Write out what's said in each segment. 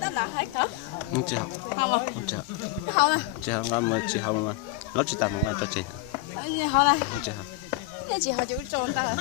Đó là hết hả? Không chị học. Không à? Không chị học. Không à? Chị học ngon mà chị học mà nó chỉ tầm ngon cho chị. Không này. Không chị học. Thế chị học chữ tròn ta.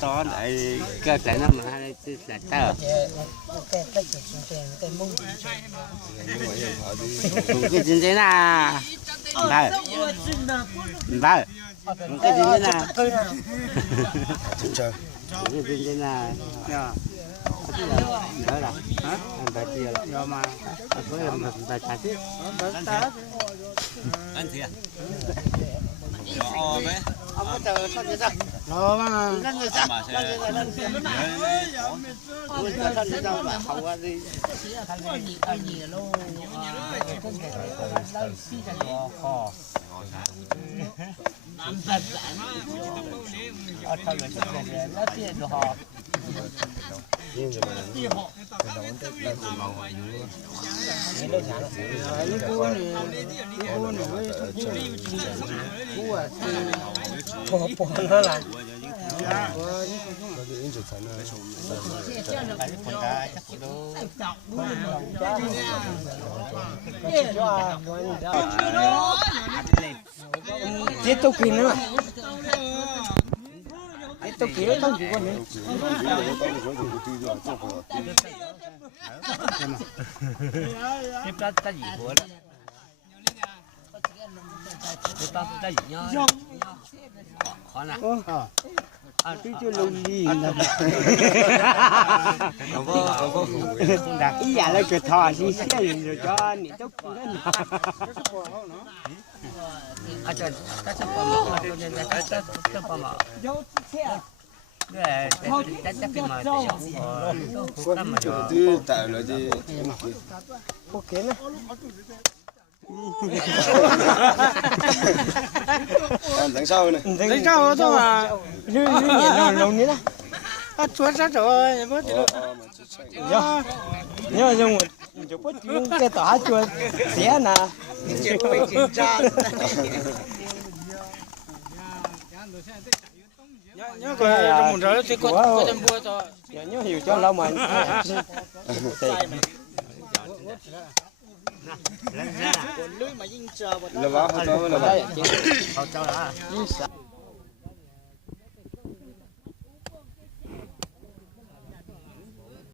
Cho lại cơ thể nó mà hay là tờ. Cái gì thế nào? Vâng. Vâng. Cái gì thế nào? Cái gì thế nào? Đó là hả? Bà chia là do mà với bà trả chứ. Anh thì à? Rồi mấy. Ông có chờ sao vậy sao? Rồi mà. Lên người sao? Lên người lên xe. Ôi trời thân đi đâu mà không qua đi. Gì luôn. Chết tôi kín nữa. Tôi kia tao chỉ có này. Tiếp ra ta gì của đó. Ta gì nhau. Khó nào. Tôi chưa lùn đi. Ý giả là cái thò xí xe rồi cho nị tóc đó. Cho ta sẽ qua mà ta qua mà. Để chắc cái mà tư tạo là gì? Ok nè. Đánh sau này. Đánh sau thôi mà. Như nhện lồng nữa. Chuột sát rồi, bớt đi. Nhớ nhưng mà chụp bớt chung cái tỏ chuột xé nè. Nhớ cái một rồi thì có trăm bua cho. Nhớ hiểu cho lâu mà. Là vào, là vào. Hậu châu đã.